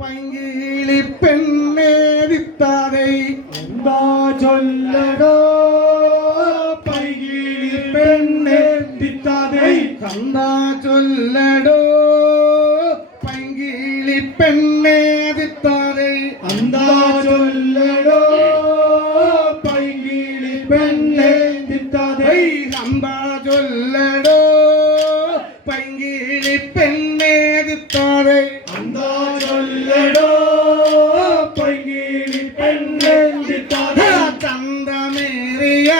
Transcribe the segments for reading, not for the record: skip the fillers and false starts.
പൈങ്കിളി പെണ്ണേ വിത്താതെ എന്താ ചൊല്ലടോ പൈങ്കിളി പെണ്ണേ വിത്താതെ എന്താ ചൊല്ലടോ പൈങ്കിളി പെണ്ണേ വിത്താതെ എന്താ ചൊല്ലടോ പൈങ്കിളി പെണ്ണേ വിത്താതെ എന്താ ചൊല്ലടോ പൈങ്കിളി പെണ്ണേ വിത്താതെ എന്താ ചൊല്ലടോ പൈങ്കിളി പെണ്ണേ വിത്താതെ ചന്തമേറിയ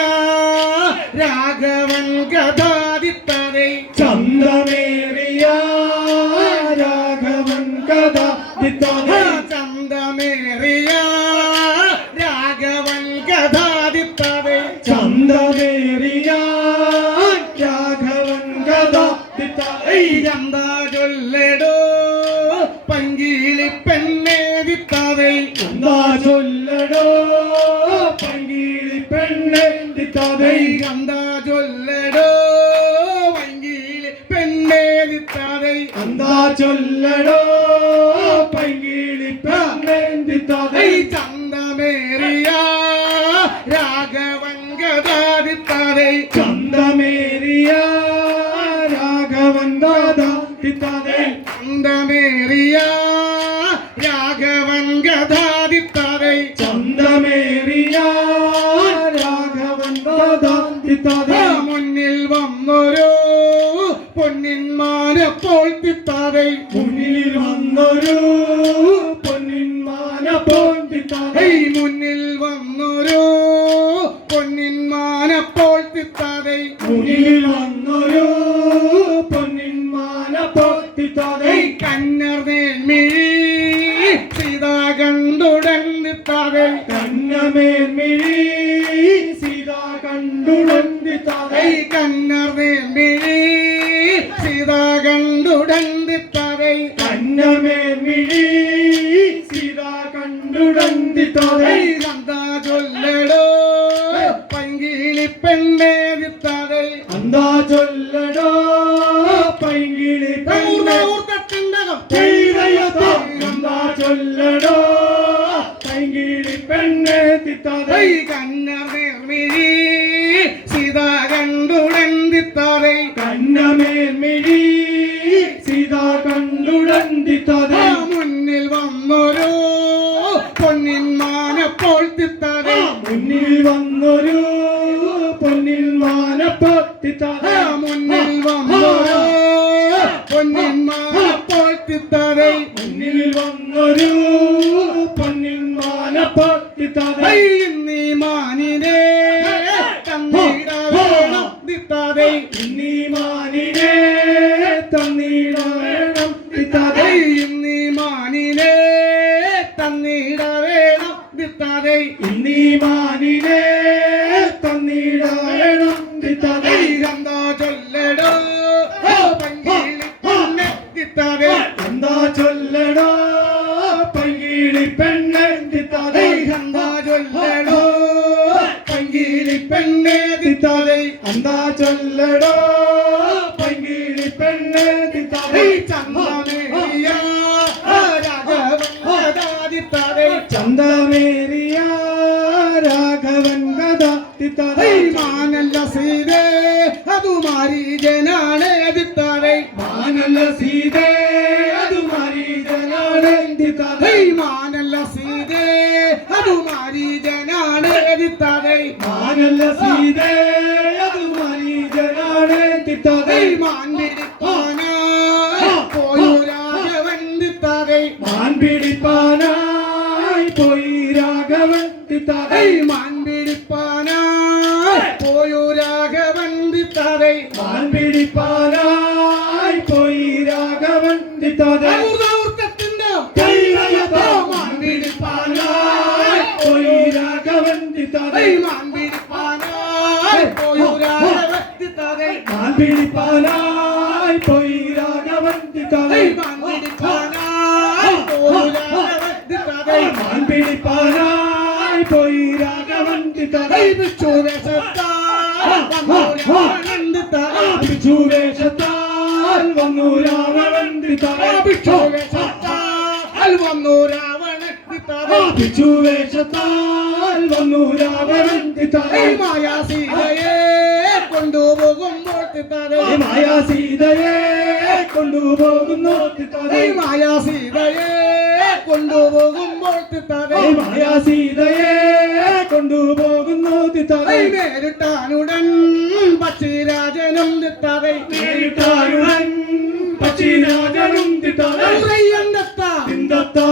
രാഘവൻ കഥാദിത്താതെ ചന്തമേറിയ രാഘവൻ കഥ ദിത്താതെ ചന്തമേറിയ രാഘവൻ കഥാദിത്താതെ ചന്തമേറിയ രാഘവൻ കഥ ദിത്താതെ എന്താ ചൊല്ലടോ പൈങ്കിളി പെണ്ണേ വിത്താതെ എന്താ ചൊല്ലടോ പൈങ്കിളി പെണ്ണേ വിത്താതെ എന്താ ചൊല്ലടോ പൈങ്കിളി പെണ്ണേ വിത്താതെ എന്താ ചൊല്ലടോ പൈങ്കിളി പെണ്ണേ വിത്താതെ ചന്തമേറിയ രാഘവൻ കഥാദിത്താതെ ചന്തമേറിയ രാഘവൻ കഥ ദിത്താതെ ചന്തമേറിയ രാഘവൻ കഥാദിത്താതെ ചന്തമേറിയ രാഘവൻ കഥ ദിത്താതെ മുന്നിൽ വന്നൊരു പൊന്നിന്മാനപ്പോൾ തിത്താതെ മുന്നിൽ വന്നൊരു പൊന്നിന്മാനപ്പോൾ ദിത്താതെ മുന്നിൽ വന്നൊരു പൊന്നിന്മാനപ്പോൾ തിത്താതെ മുന്നിൽ വന്നൊരു പൊന്നിന്മാനപ്പോൾ ദിത്താതെ കന്നർ നേർമിഴി സീതാ കണ്ടുടൻ തിത്താതെ കന്നമേൽമിഴി സീതാ കണ്ടുടൻ ദിത്താതെ കന്നർ നേർമിഴി സീതാ കണ്ടുടൻ തിത്താതെ കന്നമേൽമിഴി സീതാ കണ്ടുടൻ ദിത്താതെ എന്താ ചൊല്ലടോ പൈങ്കിളി പെണ്ണേ വിത്താതെ എന്താ ചൊല്ലടോ പൈങ്കിളി പെണ്ണേ എന്താ ചൊല്ലടോ പൈങ്കിളി പെണ്ണേ ദിത്താതെ കന്നർ നേർമിഴി സീതാ കണ്ടുടൻ തിത്താതെ കന്നമേൽമിഴി സീതാ കണ്ടുടൻ ദിത്താതെ മുന്നിൽ വന്നൊരു പൊന്നിന്മാനപ്പോൾ തിത്താതെ മുന്നിൽ വന്നൊരു പൊന്നിന്മാനപ്പോൾ ദിത്താതെ മുന്നിൽ വന്നൊരു പൊന്നിന്മാനപ്പോൾ തിത്താതെ മുന്നിൽ വന്നൊരു പൊന്നിന്മാനപ്പോൾ ദിത്താതെ ഇന്നീ മാനിനെ തന്നിടവേണം തിത്താതെ ഇന്നീ മാനിനെ തന്നിടവേണം ദിത്താതെ ഇന്നീ മാനിനെ തന്നിടവേണം തിത്താതെ ഇന്നീ മാനിനെ തന്നിടവേണം ദിത്താതെ എന്താ ചൊല്ലടോ പൈങ്കിളി പെണ്ണേ തിത്താതെ എന്താ ചൊല്ലടോ പൈങ്കിളി പെണ്ണേ ദിത്താതെ എന്താ ചൊല്ലടോ പൈങ്കിളി പെണ്ണേ തിത്താതെ എന്താ ചൊല്ലടോ പൈങ്കിളി പെണ്ണേ ദിത്താതെ ചന്തമേറിയ രാഘവൻ കഥാദിത്താതെ ചന്തമേറിയ രാഘവൻ കഥ ദിത്താതെ മാനല്ല സീതേ അതു മാരീജനാണ് ദിത്താതെ മാനല്ല സീതേ അതു മാരീജനാണ് ദിത്താതെ മാനല്ല സീതേ അതു മാരീജനാണ് ദിത്താതെ മാനല്ല സീതേ അതു മാരീജനാണ് ദിത്താതെ മാൻ പിടിപ്പാനായി പോയോ രാഘവൻ ദിത്താതെ മാൻ പിടിപ്പാനായി പോയി രാഘവൻ ദിത്താതെ മാൻ പിടിപ്പാനായി പോയോ രാഘവൻ ദിത്താതെ മാൻ പിടിപ്പാനായി പോയി രാഘവൻ ദിത്താതെ മാൻ പിടിപ്പാനായി പോയി രാഘവൻ ദിത്താതെ മാൻ പിടിപ്പാനായി പോയോ രാഘവൻ ദിത്താതെ മാൻ പിടിപ്പാനായി പോയി രാഘവൻ ദിത്താതെ മാൻ പിടിപ്പാനായി പോയോ രാഘവൻ ദിത്താതെ മാൻ പിടിപ്പാനായി പോയി രാഘവൻ ദിത്താതെ ഭിക്ഷുവേഷത്താൽ വന്നു രാവണൻ ദിത്താതെ ഭിക്ഷുവേഷത്താൽ വന്നു രാവണൻ തിത്താതെ പിച്ചുവേഷത്താൽ വന്നു രാവണൻ തിത്താതെ മായ സീതയെ കൊണ്ടുപോകുമ്പോൾ തിത്താതെ മായ സീതയെ കൊണ്ടുപോകുന്നു തിത്താതെ മായ സീതയെ കൊണ്ടുപോകുമ്പോൾ തിത്താതെ മായ സീതയെ കൊണ്ടുപോകുന്നു തിത്താതെ നേരിട്ടാനുടൻ പക്ഷിരാജനും തിത്താതെ നേരിട്ടാരുടൻ പക്ഷിരാജനും തിത്താതെ തിന്തത്താ തിന്തത്താ